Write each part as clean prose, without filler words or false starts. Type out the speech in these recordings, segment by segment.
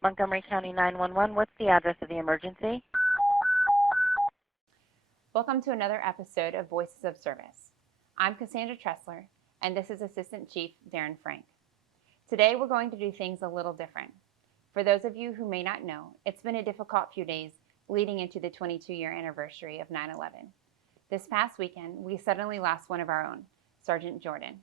Montgomery County 911, what's the address of the emergency? Welcome to another episode of Voices of Service. I'm Cassandra Tressler, and this is Assistant Chief Darren Francke. Today we're going to do things a little different. For those of you who may not know, it's been a difficult few days leading into the 22-year anniversary of 9/11. This past weekend, we suddenly lost one of our own, Sergeant Jordan.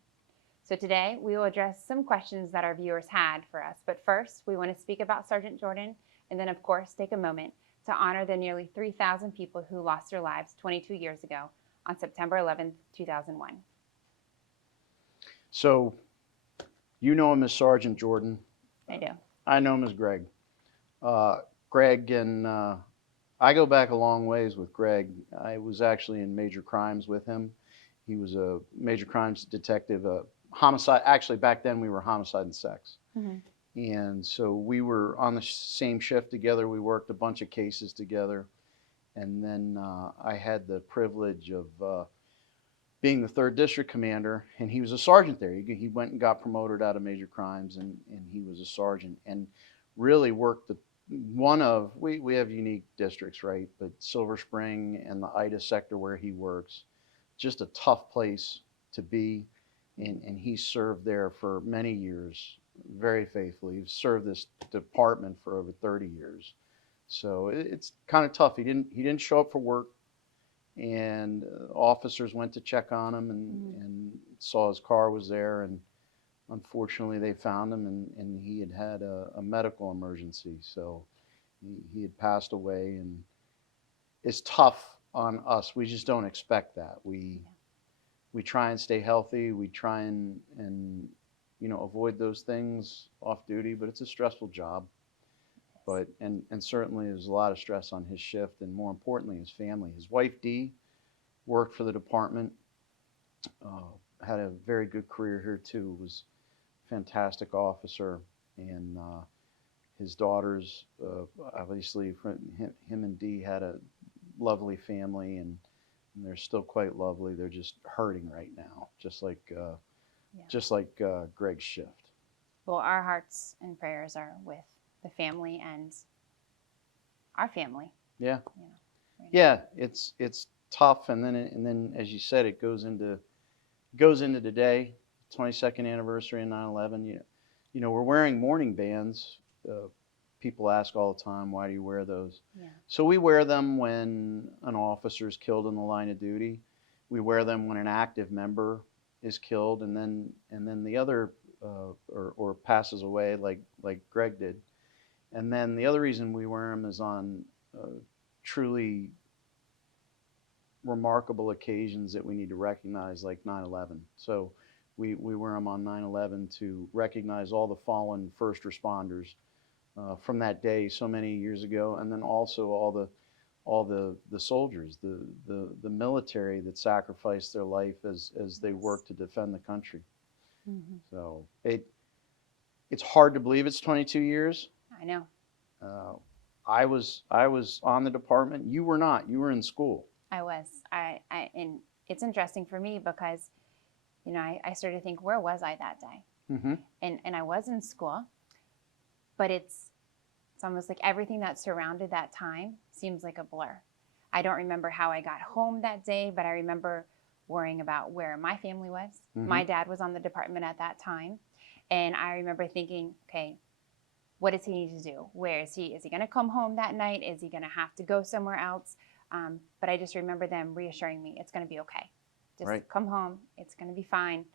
So today we will address some questions that our viewers had for us. But first, we want to speak about Sergeant Jordan and then, of course, take a moment to honor the nearly 3,000 people who lost their lives 22 years ago on September 11th, 2001. So, you know him as Sergeant Jordan. I do. I know him as Greg. Greg and I go back a long ways with Greg. I was actually in major crimes with him. He was a major crimes detective, homicide. Actually, back then we were homicide and sex. Mm-hmm. And so we were on the same shift together. We worked a bunch of cases together. And then I had the privilege of being the 3rd District Commander, and he was a sergeant there. He went and got promoted out of major crimes, and he was a sergeant, and really worked we have unique districts, right? But Silver Spring and the Ida sector where he works, just a tough place to be, and he served there for many years, very faithfully. He's served this department for over 30 years. So it's kind of tough. He didn't show up for work, and officers went to check on him and saw his car was there, and unfortunately they found him, and he had a medical emergency. So he had passed away, and it's tough on us. We just don't expect that. We try and stay healthy. We try and avoid those things off duty, but it's a stressful job. But and certainly there's a lot of stress on his shift, and more importantly, his family. His wife Dee worked for the department, had a very good career here too. Was a fantastic officer, and his daughters, obviously, him and Dee had a lovely family, and they're still quite lovely. They're just hurting right now, just like Greg's shift. Well, our hearts and prayers are with the family and our family. Yeah. Right. Yeah, it's tough, and then as you said, it goes into today, 22nd anniversary of 9/11. We're wearing mourning bands. People ask all the time, why do you wear those? Yeah. So we wear them when an officer is killed in the line of duty. We wear them when an active member is killed, and then the other or passes away, like Greg did. And then the other reason we wear them is on truly remarkable occasions that we need to recognize, like 9/11. So we wear them on 9/11 to recognize all the fallen first responders from that day so many years ago, and then also all the soldiers, the military that sacrificed their life as they work to defend the country. Mm-hmm. So it's hard to believe it's 22 years. I know. I was on the department. You were not. You were in school. I was. And it's interesting for me because, I started to think, where was I that day? Mm-hmm. And I was in school, but it's almost like everything that surrounded that time seems like a blur. I don't remember how I got home that day, but I remember worrying about where my family was. Mm-hmm. My dad was on the department at that time, and I remember thinking, okay, what does he need to do? Where is he? Is he going to come home that night? Is he going to have to go somewhere else? But I just remember them reassuring me, it's going to be okay. Just Right. Come home. It's going to be fine.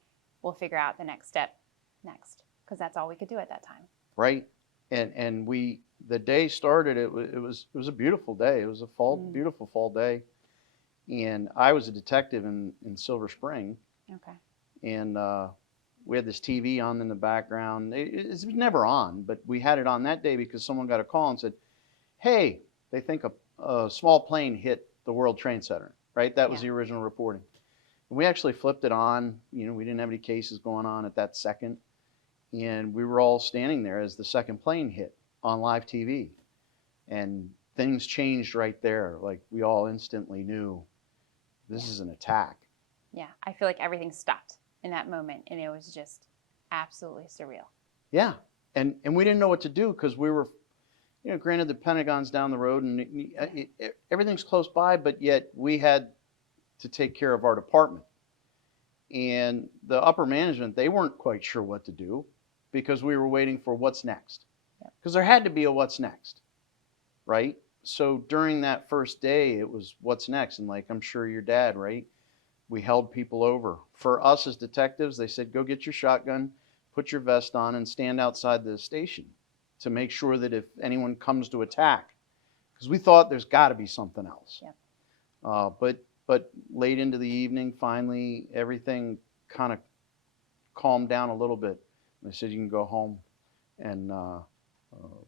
We'll figure out the next step next, because that's all we could do at that time. Right. And the day started. It was a beautiful day. It was a beautiful fall day, and I was a detective in Silver Spring. Okay. And we had this TV on in the background. It was never on, but we had it on that day because someone got a call and said, "Hey, they think a small plane hit the World Trade Center." Right. That was the original reporting. And we actually flipped it on. We didn't have any cases going on at that second. And we were all standing there as the second plane hit on live TV. And things changed right there. Like, we all instantly knew this is an attack. Yeah, I feel like everything stopped in that moment, and it was just absolutely surreal. Yeah, and we didn't know what to do because we were you know, granted the Pentagon's down the road and everything's close by, but yet we had to take care of our department. And the upper management, they weren't quite sure what to do because we were waiting for what's next. Because there had to be a what's next, right? So during that first day, it was what's next. And like, I'm sure your dad, right? We held people over. For us as detectives, they said, go get your shotgun, put your vest on, and stand outside the station to make sure that if anyone comes to attack, because we thought there's got to be something else. Yep. But late into the evening, finally, everything kind of calmed down a little bit. They said, you can go home. And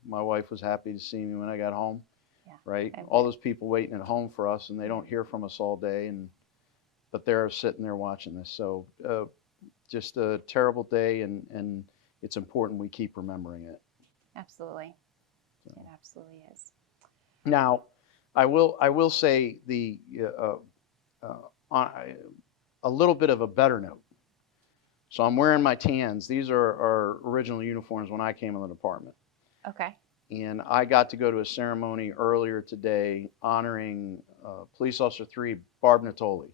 my wife was happy to see me when I got home, right? All those people waiting at home for us, and they don't hear from us all day, but they're sitting there watching this. So just a terrible day, and it's important we keep remembering it. Absolutely. So. It absolutely is. Now, I will say on a little bit of a better note. So I'm wearing my tans. These are our original uniforms when I came in the department. Okay. And I got to go to a ceremony earlier today honoring Police Officer 3, Barb Natoli.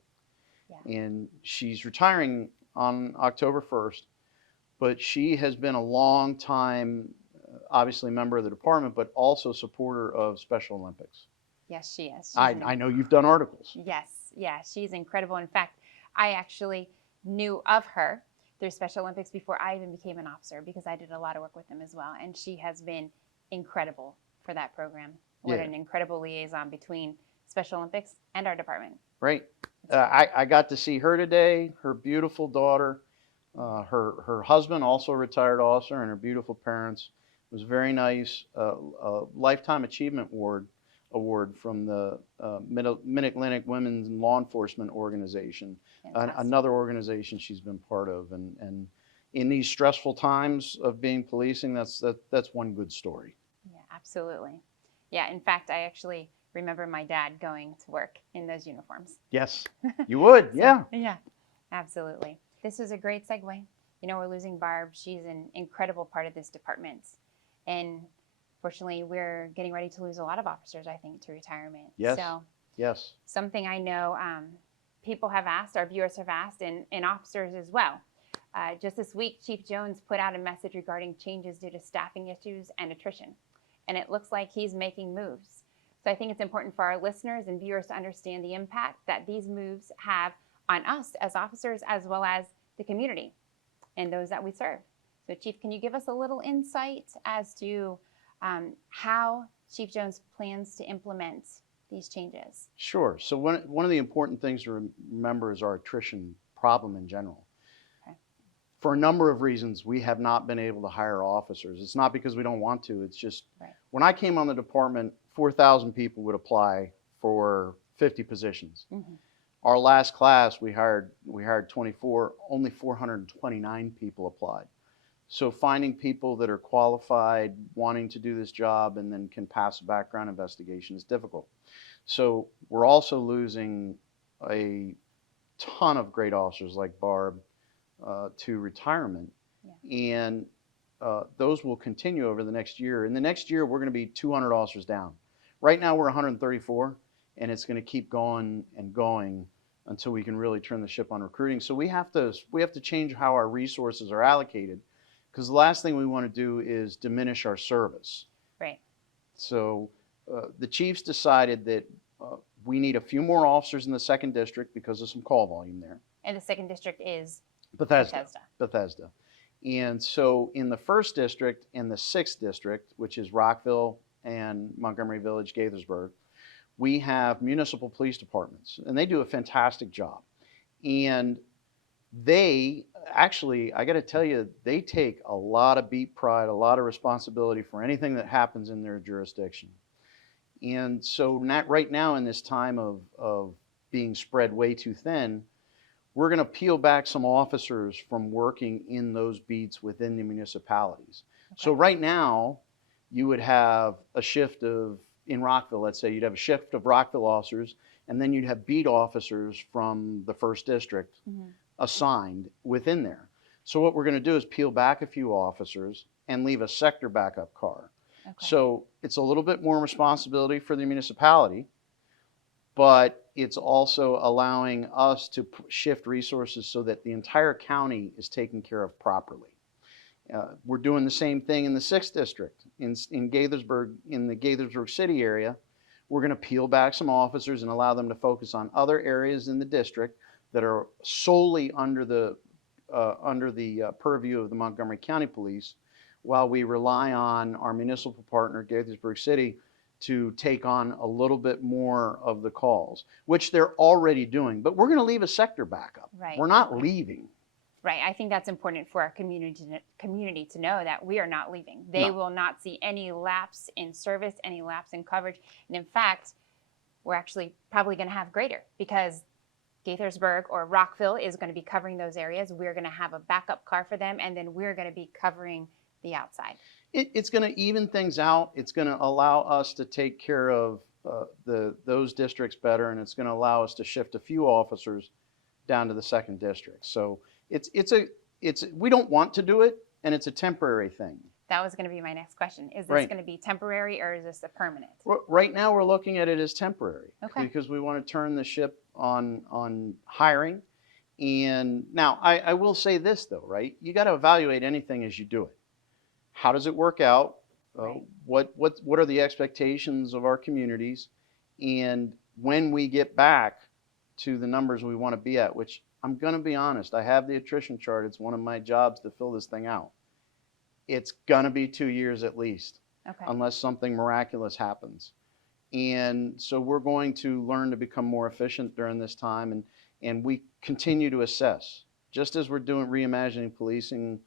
Yeah. And she's retiring on October 1st, but she has been a long time, obviously member of the department, but also supporter of Special Olympics. Yes, she is. I know you've done articles. Yes, yeah, she's incredible. In fact, I actually knew of her through Special Olympics before I even became an officer because I did a lot of work with them as well. And she has been incredible for that program. What an incredible liaison between Special Olympics and our department. Right. I got to see her today, her beautiful daughter, her husband, also a retired officer, and her beautiful parents. It was very nice. A Lifetime Achievement Award from the Mid-Atlantic Women's Law Enforcement Organization, another organization she's been part of. And in these stressful times of being policing, that's one good story. Yeah, absolutely. Yeah, in fact, I actually remember my dad going to work in those uniforms. Yes, you would, yeah. Yeah, absolutely. This was a great segue. You know, we're losing Barb. She's an incredible part of this department. And fortunately, we're getting ready to lose a lot of officers, I think, to retirement. Yes, so, yes. Something I know people have asked, our viewers have asked, and officers as well. Just this week, Chief Jones put out a message regarding changes due to staffing issues and attrition. And it looks like he's making moves. So I think it's important for our listeners and viewers to understand the impact that these moves have on us as officers as well as the community and those that we serve. So Chief, can you give us a little insight as to how Chief Jones plans to implement these changes? Sure. So one of the important things to remember is our attrition problem in general. Okay. For a number of reasons, we have not been able to hire officers. It's not because we don't want to. It's just when I came on the department, 4,000 people would apply for 50 positions. Mm-hmm. Our last class, we hired 24. Only 429 people applied. So finding people that are qualified, wanting to do this job, and then can pass a background investigation is difficult. So we're also losing a ton of great officers like Barb to retirement. Yeah. And those will continue over the next year. In the next year, we're going to be 200 officers down. Right now, we're 134, and it's going to keep going and going until we can really turn the ship on recruiting. So we have to change how our resources are allocated, because the last thing we want to do is diminish our service. Right. So the chiefs decided that we need a few more officers in the 2nd district because of some call volume there. And the 2nd district is Bethesda. And so in the 1st district and the 6th district, which is Rockville and Montgomery Village, Gaithersburg, we have municipal police departments, and they do a fantastic job. And they actually, I got to tell you, they take a lot of beat pride, a lot of responsibility for anything that happens in their jurisdiction. And so right now in this time of being spread way too thin, we're going to peel back some officers from working in those beats within the municipalities. Okay. So right now, you would have a shift in Rockville, let's say, you'd have a shift of Rockville officers, and then you'd have beat officers from the 1st district assigned within there. So what we're going to do is peel back a few officers and leave a sector backup car. Okay. So it's a little bit more responsibility for the municipality, but it's also allowing us to shift resources so that the entire county is taken care of properly. We're doing the same thing in the 6th district in Gaithersburg, in the Gaithersburg city area. We're going to peel back some officers and allow them to focus on other areas in the district that are solely under the purview of the Montgomery County Police, while we rely on our municipal partner, Gaithersburg City, to take on a little bit more of the calls, which they're already doing. But we're going to leave a sector backup. Right. We're not leaving. Right. I think that's important for our community to know that we are not leaving. They will not see any lapse in service, any lapse in coverage. And in fact, we're actually probably going to have greater, because Gaithersburg or Rockville is going to be covering those areas. We're going to have a backup car for them, and then we're going to be covering the outside. It's going to even things out. It's going to allow us to take care of those districts better, and it's going to allow us to shift a few officers down to the 2nd district. So we don't want to do it, and it's a temporary thing. That was going to be my next question. Is this Right. going to be temporary, or is this a permanent? Right now, we're looking at it as temporary, Okay. because we want to turn the ship on hiring. And now, I will say this though, right? You got to evaluate anything as you do it. How does it work out? Right. What are the expectations of our communities? And when we get back to the numbers we want to be at, which I'm going to be honest, I have the attrition chart. It's one of my jobs to fill this thing out. It's going to be 2 years at least, Okay. unless something miraculous happens. And so we're going to learn to become more efficient during this time, and we continue to assess. Just as we're doing reimagining policing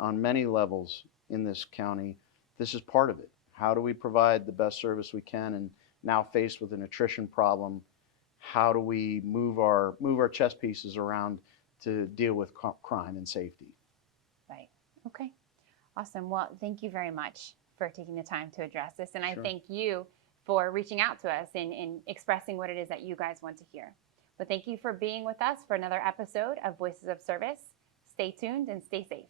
on many levels in this county, this is part of it. How do we provide the best service we can? And now faced with an attrition problem, how do we move our chess pieces around to deal with crime and safety? Right. Okay. Awesome. Well, thank you very much for taking the time to address this. And I Sure. thank you for reaching out to us and expressing what it is that you guys want to hear. But thank you for being with us for another episode of Voices of Service. Stay tuned and stay safe.